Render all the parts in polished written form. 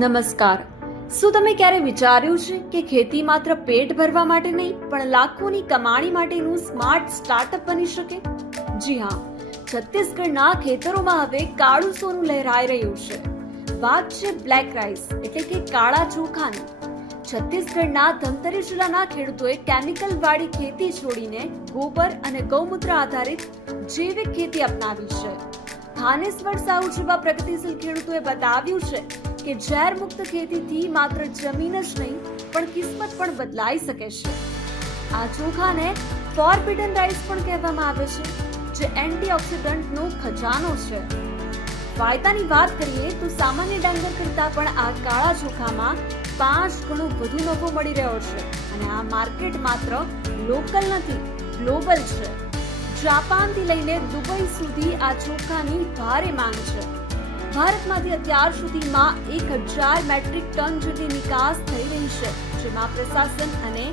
નમસ્કાર. શું તમે ક્યારે વિચાર્યું છે કે ખેતી માત્ર પેટ ભરવા માટે નહીં પણ લાખોની કમાણી માટેનું સ્માર્ટ સ્ટાર્ટઅપ બની શકે? જી હા, છત્તીસગઢના ખેતરોમાં હવે કાળું સોનું લહેરાઈ રહ્યું છે. વાત છે બ્લેક રાઈસ એટલે કે કાળા ચોખાની. છત્તીસગઢના ધમતરી જિલ્લાના ખેડૂતોએ કેમિકલ વાળી ખેતી છોડીને ગોબર અને ગૌમૂત્ર આધારિત જૈવિક ખેતી અપનાવી છે. થાનેશ્વર સાહુ જેવા પ્રગતિશીલ ખેડૂતોએ બતાવ્યું છે કે ઝેર મુક્ત ખેતીથી માત્ર જમીન જ નહીં પણ કિસ્મત પણ બદલાઈ શકે છે. આ ચોખાને ફોરબિડન રાઈસ પણ કહેવામાં આવે છે, જે એન્ટીઓક્સિડન્ટનો ખજાનો છે. ફાયદાની વાત કરીએ તો સામાન્ય ડાંગર કરતા પણ આ કાળા ચોખામાં 5 ગણો વધુ નફો મળી રહ્યો છે અને આ માર્કેટ માત્ર લોકલ નથી, ગ્લોબલ છે. જાપાનથી લઈને દુબઈ સુધી આ ચોખાની ભારે માંગ છે. ભારતમાંથી અત્યાર સુધીમાં 1000 મેટ્રિક ટન જેટલી નિકાસ થઈ રહી છે, જેમાં પ્રશાસન અને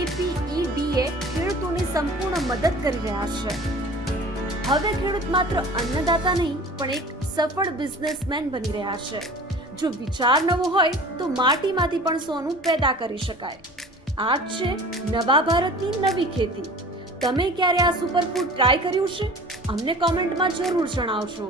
એપીઈડીએ ખેડૂતોને સંપૂર્ણ મદદ કરી રહ્યા છે. હવે ખેડૂત માત્ર અન્નદાતા નહીં પણ એક સફળ બિઝનેસમેન બની રહ્યા છે. જો વિચાર નવો હોય તો માટીમાંથી પણ સોનું પેદા કરી શકાય. આ જ છે નવા ભારતની નવી ખેતી. તમે ક્યારે આ સુપરફૂડ ટ્રાય કર્યું છે? અમને કોમેન્ટમાં જરૂર જણાવજો.